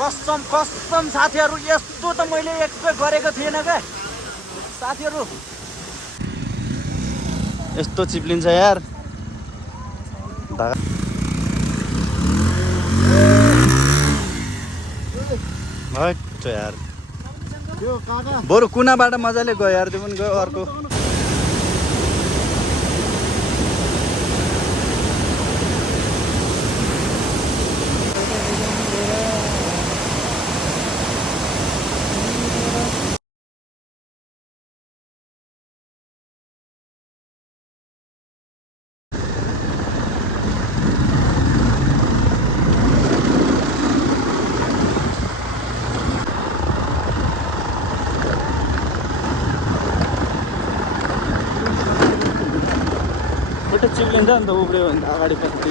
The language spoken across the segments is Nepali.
कसम कसम साथीहरू यस्तो त मैले एक्सपेक्ट गरेको थिएन क्या साथीहरू यस्तो चिप्लिन्छ यार हट यार बरु कुनाबाट मजाले गयो यार त्यो पनि गयो अर्को चिप्लिन्छ नि त उब्रियो भने त अगाडि पछि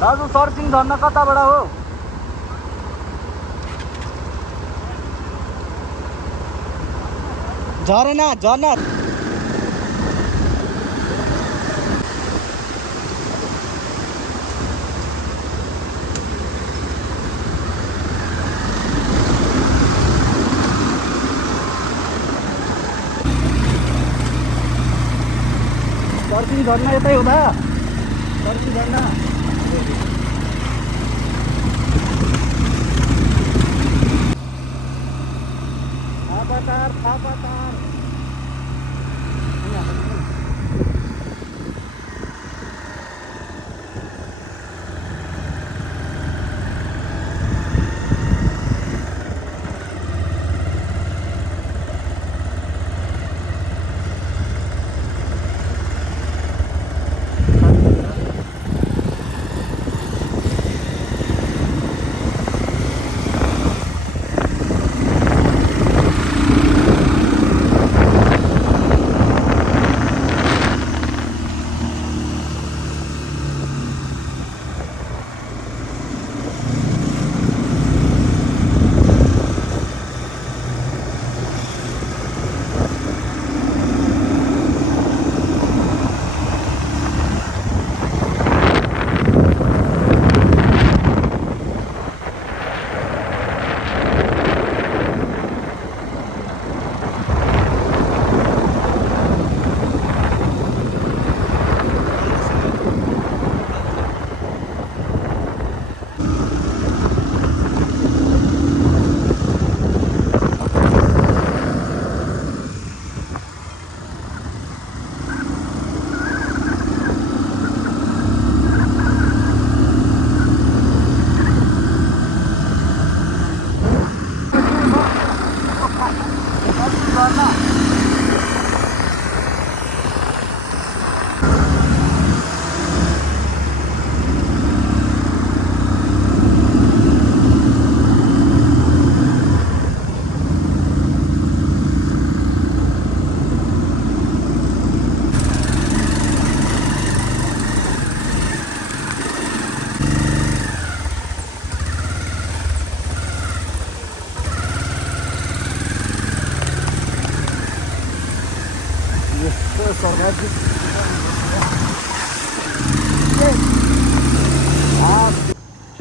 दाजु सर्चिङ झर्न कताबाट हो झरना झर्ना सर्चिङ झर्ना यतै हो दा सर्चिङ झर्ना थापाटार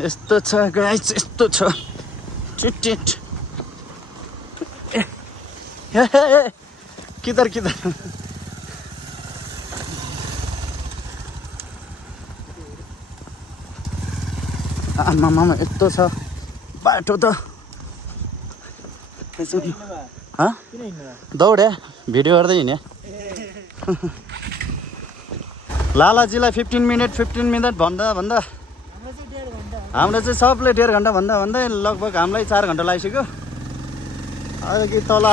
यस्तो छ गाइस यस्तो छ चिट किधर किधर आमामा यस्तो छ बाटो त दौडे भिडियो गर्दै हिँडे लालाजीलाई 15 मिनट भन्दा हाम्रो चाहिँ सबले 1.5 घन्टा भन्दा लगभग हामीलाई 4 घन्टा लागिसक्यो। अघि तल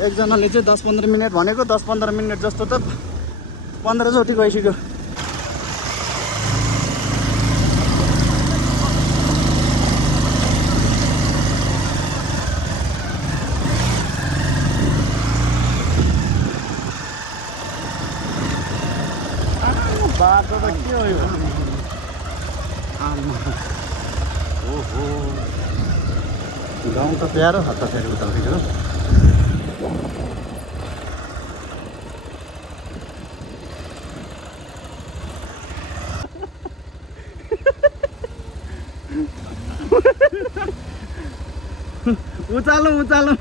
एकजनाले चाहिँ 10-15 मिनट भनेको 10-15 मिनट जस्तो त 15 चोटि गइसक्यो। बाटो त के हो यो? ओहो गाउँ त प्यारो छ त फेरि उतापट्टि हो। उचालौँ उचालौँ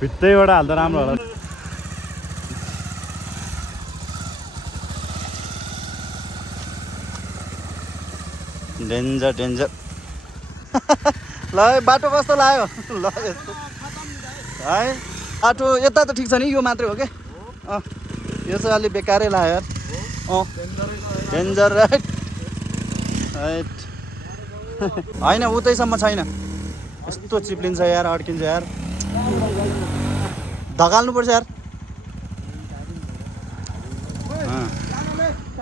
भित्तैबाट हाल्दा राम्रो होला। डेन्जर डेन्जर ल बाटो कस्तो लाग्यो? ल यस्तो है बाटो यता त ठिक छ नि, यो मात्रै हो क्या? यो चाहिँ अलि बेकारै लाग्यो यार। डेन्जर राइट राइट होइन उतैसम्म छैन, यस्तो चिप्लिन्छ यार, अड्किन्छ यार, धकाल्नुपर्छ यार।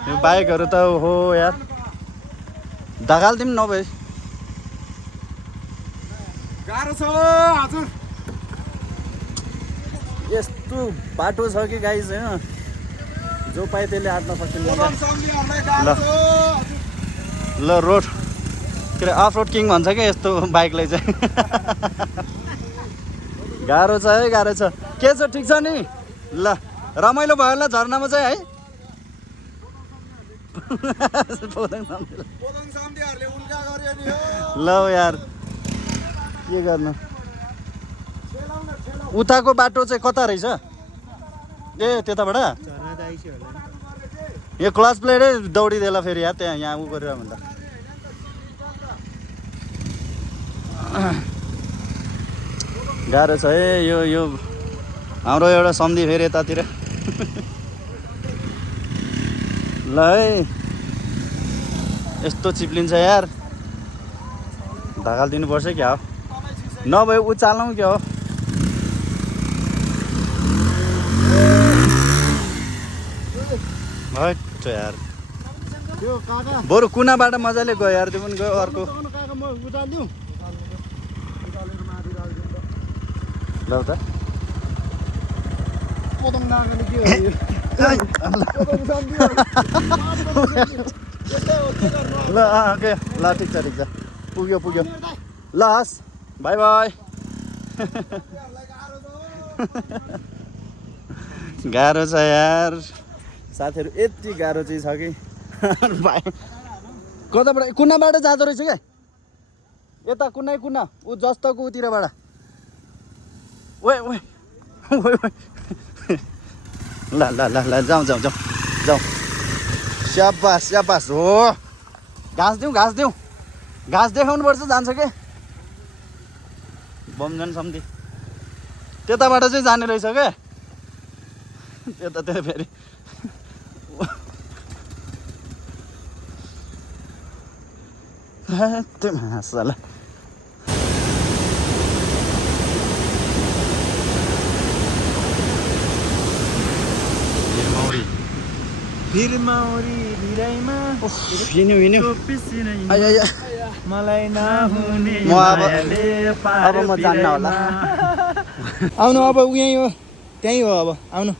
यो बाइकहरू त हो यार, धकाल्दिउँ नभए। गाह्रो छ हजुर, यस्तो बाटो छ कि गाइस होइन, जो पाए त्यसले आँट्न सक्छ। ल रोड के अरे अफ रोड किङ भन्छ क्या यस्तो बाइकलाई चाहिँ। गाह्रो छ है, गाह्रो छ। के छ ठिक छ नि? ल रमाइलो भयो होला झर्नामा चाहिँ है। ल यार के गर्नु, उताको बाटो चाहिँ कता रहेछ? ए त्यताबाट यो क्लच प्लेटै दौडिदेला फेरि यार, त्यहाँ यहाँ उ गरेर भन्दा। गाह्रो छ है यो हाम्रो एउटा सम्धि फेरि यतातिर। ल है यस्तो चिप्लिन्छ यार, धकाल दिनुपर्छ क्या हो, नभए उचालौँ क्या हो। हट यार बरु कुनाबाट मजाले गयो यार, त्यो पनि गयो अर्को। ल त ल ओके ल ठिक छ पुग्यो पुग्यो ल हस् बाई बाई। गाह्रो छ यार साथीहरू, यति गाह्रो चाहिँ छ कि भाइ। कताबाट कुनाबाट जाँदो रहेछ क्या, यता कुनै कुना ऊ जस्तोको उतिरबाट। ओए ओए ओए ल ल ल ल जाउँ जाउँ जाउँ जाउँ। स्याबास स्याबास हो, घाँस दिउँ घाँस दिउँ, घाँस देखाउनुपर्छ जान्छ के। बमजन सम्धि त्यताबाट चाहिँ जाने रहेछ क्या, त्यता त्यहाँ फेरि त्यो मासला। मलाई नहुने अब म जान्न होला। आउनु अब यहीँ हो, त्यहीँ हो अब आउनु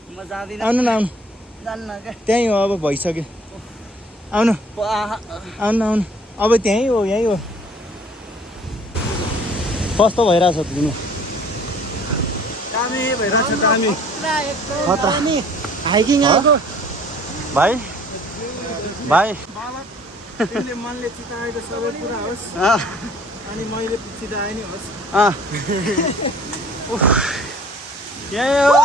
आउनु न आउनु, त्यहीँ हो अब भइसक्यो। आउनु आउनु आउनु अब त्यहीँ हो, यहीँ हो। कस्तो भइरहेछ तिमी? दामी भइरहेछ दामी, खतरा हाइकिङ आएको भाइ भाइ। तिमीले मनले चिताएको सबै कुरा होस् अनि मैले चिताए नि होस्। यही हो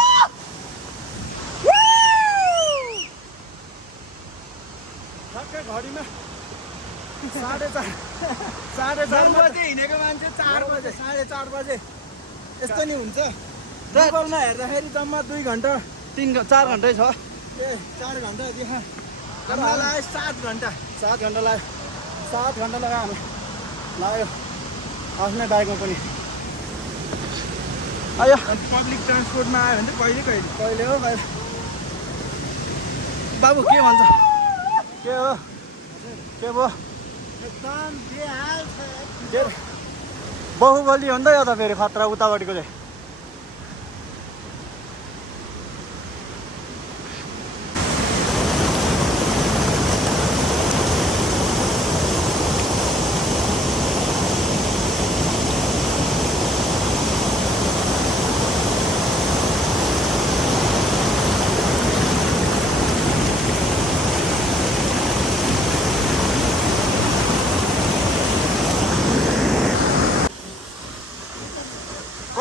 ठ्याक्कै घडीमा 4:30 बजे हिँडेको मान्छे 4 बजे 4:30 बजे यस्तो नि हुन्छ। गुगलमा हेर्दाखेरि जम्मा 2 घन्टा 4 घन्टै छ। ए 4 घन्टा देखा, हामीलाई लाग्यो 7 घन्टा। 7 घन्टा लाग्यो, 7 घन्टा लाग्यो हामी लाग्यो आफ्नै बाइकमा पनि। आयो अनि पब्लिक ट्रान्सपोर्टमा आयो भने चाहिँ कहिले कहिले कहिले हो कहिले बाबु के भन्छ के हो के भयो एकदम बेहाल छ बाहुबली हो नि त यो त फेरि खतरा उतापट्टिको चाहिँ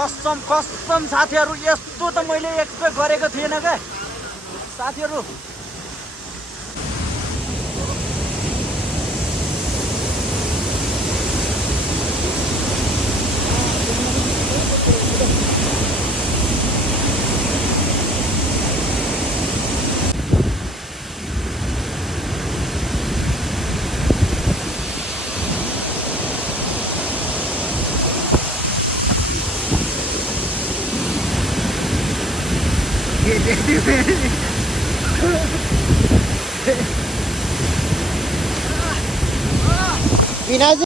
कसम कसम साथीहरू यस्तो त मैले एक्सपेक्ट गरेको थिएन क्या साथीहरू विनाज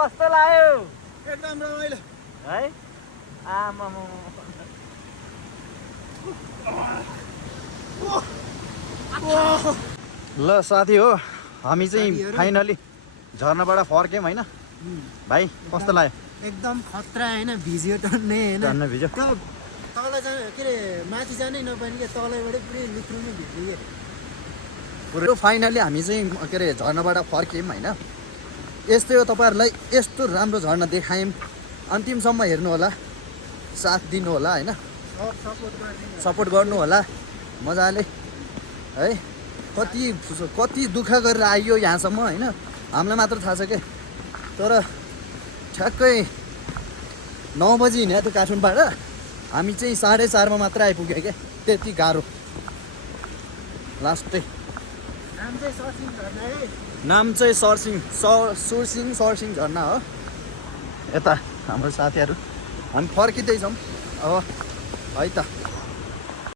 कस्तो लाग्यो एकदम रमाइलो है आमा ल साथी हो हामी चाहिँ फाइनली झर्नाबाट फर्क्यौँ होइन भाइ कस्तो लाग्यो एकदम खतरा होइन भिज्यो टन्ने होइन झर्ना भिज्यो त्यो तल जाने के अरे माथि जानै नपाउने क्या तलबाटै पुरै लुक्रुमै भिज्यो क्या पुरो फाइनली हामी चाहिँ के अरे झर्नाबाट फर्क्यौँ होइन यस्तै हो तपाईँहरूलाई यस्तो राम्रो झर्ना देखायौँ अन्तिमसम्म हेर्नु होला साथ दिनु होला होइन सपोर्ट गर्नु होला मजाले है कति दुःख गरेर आइयो यहाँसम्म होइन हामीलाई मात्र थाहा छ क्या तर ठ्याक्कै 9 बजी हिँडेको थियो काठमाडौँबाट हामी चाहिँ 4:30 मात्र आइपुग्यो क्या त्यति गाह्रो लास्टै नाम चाहिँ सुरसिङ झर्ना हो यता हाम्रो साथीहरू हामी फर्किँदैछौँ अब है त